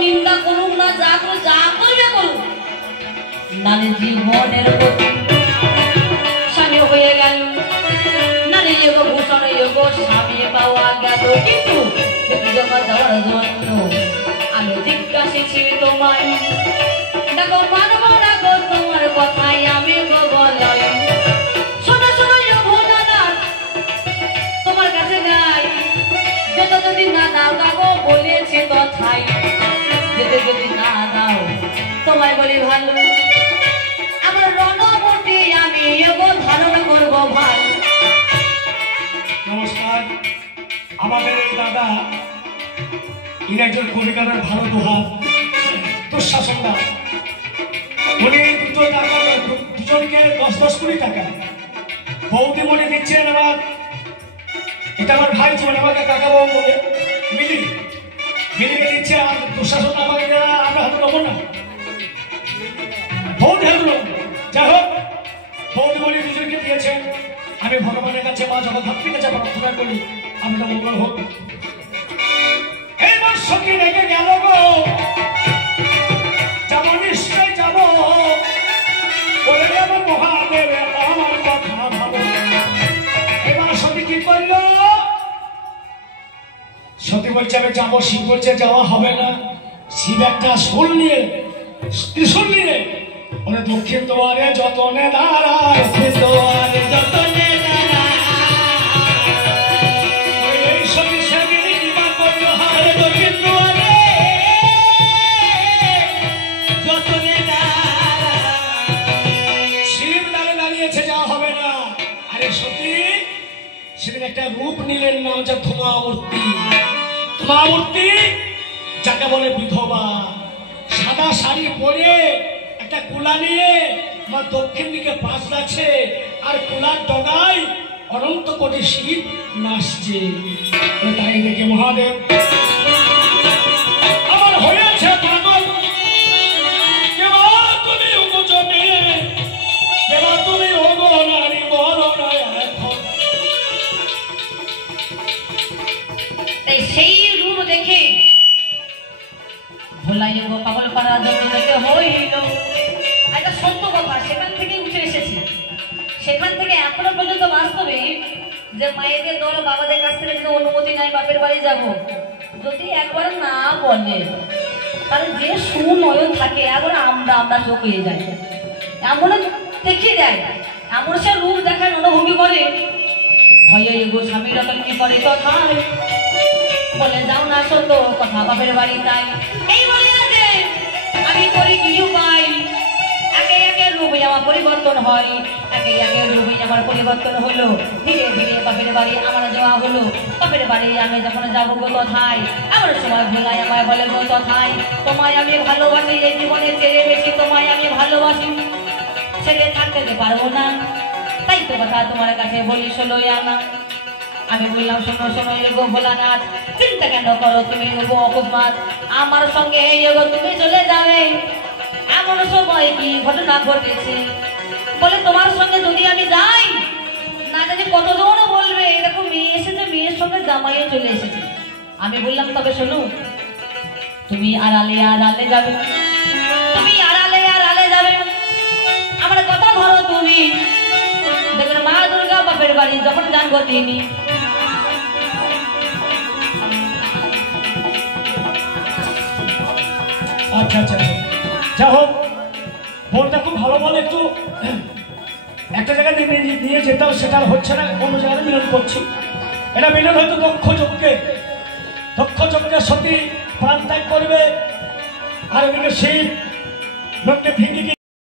নিন্দা করুক না, যা করবে করুক, নারী জীবনের স্বামী হয়ে গেল, নারী যোগ ভূষণ যোগ স্বামী পাওয়া গেল। কিন্তু জগৎ যাওয়ার জন্য আমি জিজ্ঞাসেছি তোমায়, দেখো মানব না গো তোমার কথাই আমি গো বলাই। শোনো শোনো ভোলানাথ, তোমার কাছে গাই, যেতে যদি না দাও গো বলেছে কথাই, যেতে যদি না দাও তোমায় বলি ভালো, আমার রণমূর্তি আমি এগো ধারণ করবো ভাই। নমস্কার, আমাদের এই দাদা ইনি একজন কবিগানের ভালো দোহার দুঃশাসনদা। উনি দুজনকে 10-10 কোটি টাকা বৌদিমণি দিচ্ছেন। আমার এটা আমার ভাই ছিল, আমাকে কাকা বাবু বলে মিলিয়ে দিচ্ছে। আর দুঃশাসন আমাকে আমরা হাতে নেবো না, বৌদি হাতে নেব। যাই হোক, বৌদিমণি দুজনকে দিয়েছেন। আমি ভগবানের কাছে মা জগদ্ধাত্রীর কাছে প্রার্থনা করি আমি মঙ্গল হোক। এইবার সখী রেখে গেল গো, যাব নিশ্চয় যাব, বলে যাব মহাদেব আমার কথা ভাবো। এবার সতী কি করল? সতী বলছে আমি যাবো, শিব বলছে যাওয়া হবে না। শিব একটা ত্রিশূল নিয়ে ওরে দক্ষিণ দুয়ারে যতনে দাঁড়ায়, দুয়ারে যতনে একটা রূপ নিলেন, নাম হচ্ছে ধূমামূর্তি। ধূমামূর্তি যাকে বলে বিধবা, সাদা শাড়ি পরে একটা কুলা নিয়ে আমার দক্ষিণ দিকে পাশ আছে, আর কুলার ডগায় অনন্ত কোটি শিব নাচছে। তাই দেখে মহাদেব আমার হয়েছে পাগল, কেবল তুমি ওগো জমে, কেবল তুমি ওগো নারী বড় নয়। সেই রূপ দেখে ভোলাই পাগল পাড়া জন্য দেখে হইল। একটা সত্য কথা, সেখান থেকে উঠে এসেছি, সেখান থেকে এখনো পর্যন্ত বাস্তবে যে মায়েদের দল বাবাদের কাছ থেকে যদি অনুমতি নেয় বাপের বাড়ি যাব, যদি একবার না বলে তাহলে যে সুনয়ন থাকে একবার আমরা চোখ হয়ে যাই, এমন দেখিয়ে দেয়, এমন সে রূপ দেখায়, অনুভূমি করে। ভয়ে গো স্বামী রতন কি করে কথা বলে, যাও না সত্য কথা বাপের বাড়ি নাই। এই বলে আছে আমি করি কি উপায়, একে একে রূপে আমার পরিবর্তন হয়, একে একে রূপে আমার পরিবর্তন হলো। ধীরে ধীরে বাপের বাড়ি আমার যাওয়া হলো। বাপের বাড়ি আমি যখন যাবো গো তথায়, এমন সময় ভোলাই আমায় বলে গো তথায়, তোমায় আমি ভালোবাসি, এই জীবনে চেয়ে বেশি তোমায় আমি ভালোবাসি, ছেড়ে থাকতে পারবো না, তাই তো কথা তোমার কাছে বলি ষোলোই আনা। আমি বললাম শোনো শোনো গো ভোলানাথ, চিন্তা কেন করো তুমি গো অকস্মাৎ, আমার সঙ্গে তুমি চলে যাবে। এমন সময় কি ঘটনা ঘটেছে, বলে তোমার সঙ্গে যদি আমি যাই, না জানি কতজন বলবে এরকম মেয়ে এসেছে, মেয়ের সঙ্গে জামাইও চলে এসেছে। আমি বললাম তবে শোনো, তুমি আড়ালে আড়ালে যাবে, তুমি আড়ালে আড়ালে যাবে, আমার কথা ধরো তুমি। দেখবেন মা দুর্গা বাপের বাড়ি যখন যান গো তিনি, আচ্ছা আচ্ছা যা হোক, বোনটা খুব ভালো বলে, একটু একটা জায়গায় নিয়ে যেতাম, সেটা হচ্ছে না, অন্য জায়গায় মিলন করছি। এটা মিলন হয়তো দক্ষ যজ্ঞে সতী প্রাণ ত্যাগ করবে, আর ওদিকে শিব লোককে ভেঙে